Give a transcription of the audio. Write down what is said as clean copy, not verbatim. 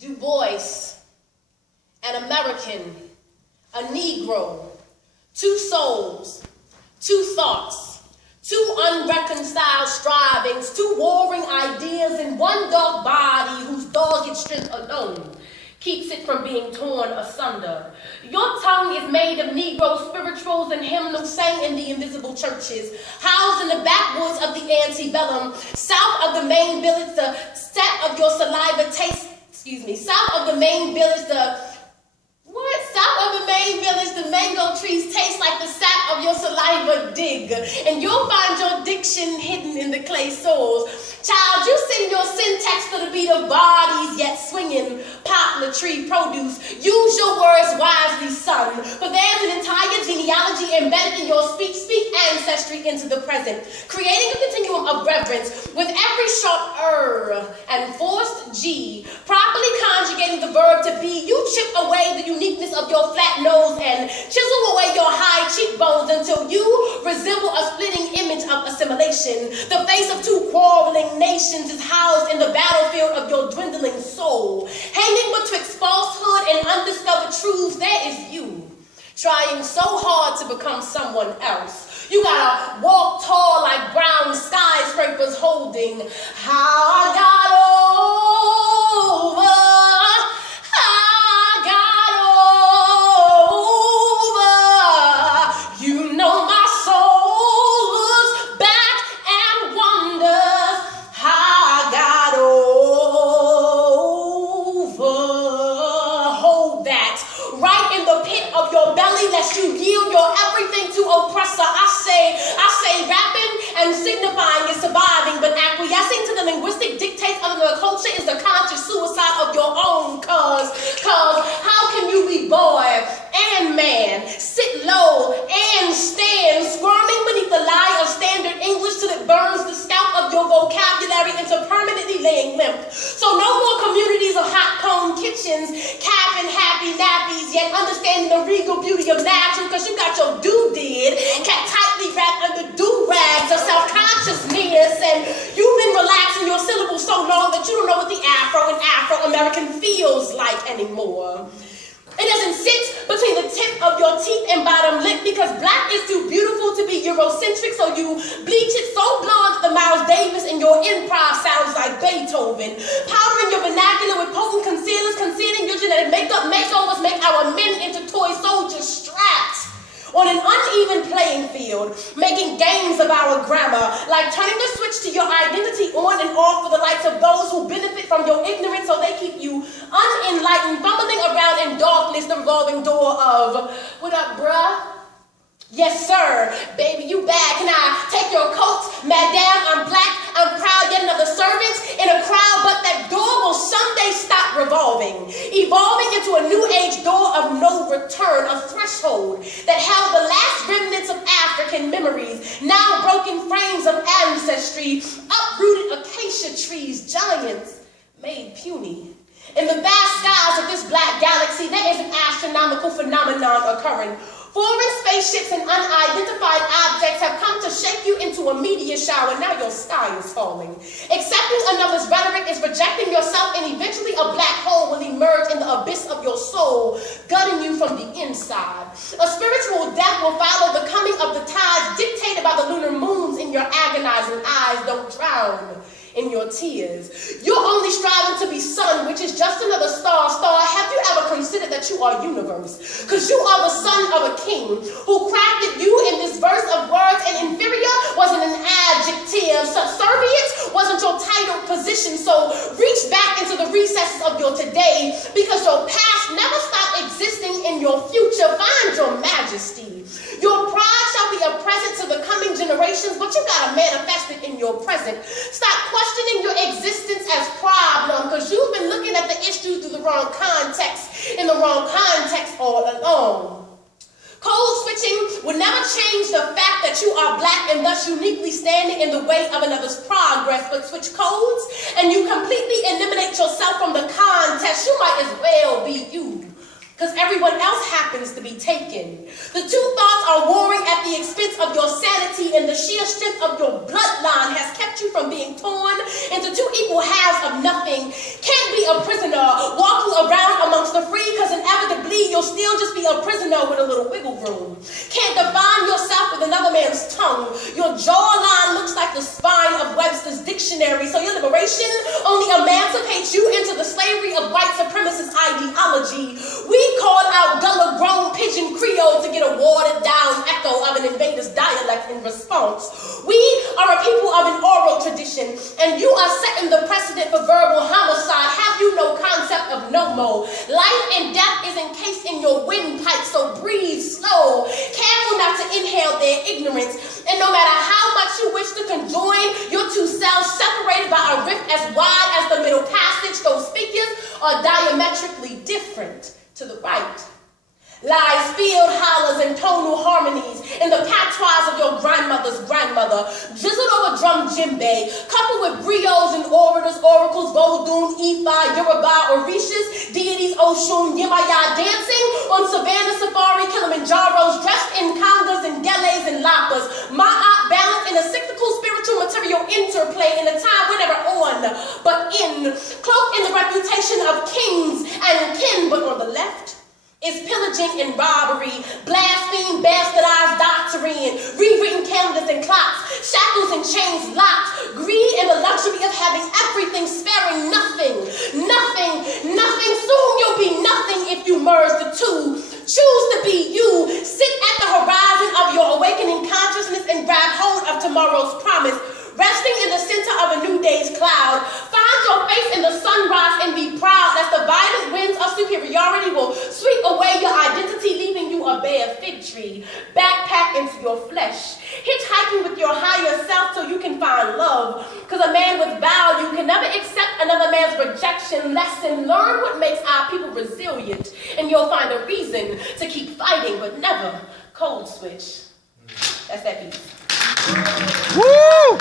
Du Bois, an American, a Negro, two souls, two thoughts, two unreconciled strivings, two warring ideas in one dark body whose dogged strength alone keeps it from being torn asunder. Your tongue is made of Negro spirituals and hymnals sang in the invisible churches, housed in the backwoods of the antebellum, south of the main village, the set of your saliva tastes, south of the main village, South of the main village, the mango trees taste like the sap of your saliva dig, and you'll find your diction hidden in the clay soils. Child, you sing your syntax to the beat of bodies, yet swinging poplar tree produce. Use your words wisely, son, for there's an entire genealogy embedded in your speech. Speak ancestry into the present, creating a continuum of reverence with every sharp and forced G, properly conjugating the verb to be. You chip away the uniqueness of your flat nose and chisel away your high cheekbones until you resemble a splitting image of assimilation. The face of two quarreling nations is housed in the battlefield of your dwindling soul. Hanging betwixt falsehood and undiscovered truths, there is you, trying so hard to become someone else. You gotta walk tall like brown skyscrapers holding how I got over. You yield your everything to oppressor. I say rapping and signifying is surviving, but acquiescing to the linguistic dictates of the culture is the conscious suicide of your own cause how can you be boy and man, sit low and stand, squirming beneath the lie of standard English till it burns the scalp of your vocabulary into permanently laying limp. So no more communities of hot cone kitchens, capping happy nappies, yet understanding the regal beauty of natural, because you got your do-did kept tightly wrapped under do-rags of self-consciousness, and you've been relaxing your syllables so long that you don't know what the Afro-American feels like anymore. It doesn't sit between the tip of your teeth and bottom lip because black is too beautiful to be Eurocentric, so you bleach it so blonde that the Miles Davis in your improv sounds like Beethoven. Powdering your vernacular with potent concealers, concealing your genetic makeup makeovers make our men into toy soldiers strapped on an uneven playing field, making games of our grammar, like turning the switch to your identity on and off for the likes of those who benefit from your ignorance so they keep you unenlightened, fumbling around in darkness, the revolving door of, what up, bruh? Yes, sir. Baby, you bad. Can I take your coat? Madame, I'm black. I'm proud, yet another servant in a crowd, but that door will someday stop revolving, evolving into a new age door of no return, a threshold that held the last remnants of African memories, now broken frames of ancestry, uprooted acacia trees, giants made puny. In the vast skies of this black galaxy, there is an astronomical phenomenon occurring. Foreign spaceships and unidentified objects have come to shake you into a meteor shower. Now your sky is falling. Accepting another's rhetoric is rejecting yourself, and eventually a black hole will emerge in the abyss of your soul, gutting you from the inside. A spiritual death will follow the coming of the tides dictated by the lunar moons in your agonizing eyes. Don't drown in your tears. You're only striving to be sun, which is just another star. Have you ever considered that you are universe? Because you are the son of a king who crafted you in this verse of words, and inferior wasn't an adjective. Subservient wasn't your title position. So reach back into the recesses of your today, because your past never stopped existing in your future. Find your majesty. Your pride shall be a present to the coming generations, but you gotta manifest it in your present. Stop questioning your existence as problem, because you've been looking at the issue through the wrong context, in the wrong context all along. Code switching will never change the fact that you are black and thus uniquely standing in the way of another's progress, but switch codes and you completely eliminate yourself from the context. You might as well be you, because everyone else happens to be taken. The two thoughts are warring at the expense of your sanity, and the sheer strength of your bloodline has kept you from being torn into two equal halves of nothing. Can't be a prisoner walking around amongst the free, because inevitably you'll still just be a prisoner with a little wiggle room. Can't define yourself with another man's tongue. Your jawline looks like the spine of Webster's dictionary, so your liberation only emancipates you into the slavery of white supremacist ideology. We call out gullah-grown pidgin Creole to get a watered-down echo of an invader's dialect in response. We are a people of an oral tradition, and you are setting the precedent for verbal homicide. Have you no concept of no-mo? Life and death is encased in your windpipe, so breathe slow. Careful not to inhale their ignorance, and no matter how much you wish to conjoin your two selves, separated by a rift as wide as the middle passage, those figures are diametrically different to the right. Lies, field hollers, and tonal harmonies in the patois of your grandmother's grandmother, drizzled over drum djembe, coupled with griots and orators, oracles, Vodun, Ifa, Yoruba, Orishas, deities, Oshun, Yemaya, dancing on Savannah Safari, Kilimanjaros, dressed in congas and geles and lapas, ma'at, balanced in a cyclical spiritual material interplay in a time we're never on, but in, cloaked in the reputation of kings and kin, but on the left, is pillaging and robbery, blaspheme, bastardized doctrine, rewritten calendars and clocks, shackles and chains locked, greed and the luxury of having everything, sparing nothing, nothing, nothing. Soon you'll be nothing if you merge the two. Choose to be you. Sit at the horizon of your awakening consciousness and grab hold of tomorrow's promise. Resting in the center of a new day's cloud, find your face in the sunrise and be proud that the violent winds of superiority will sweep away your identity, leaving you a bare fig tree. Backpack into your flesh, hitchhiking with your higher self till you can find love, because a man with value can never accept another man's rejection. Lesson, learn what makes our people resilient, and you'll find a reason to keep fighting, but never cold switch. That's that piece. Woo!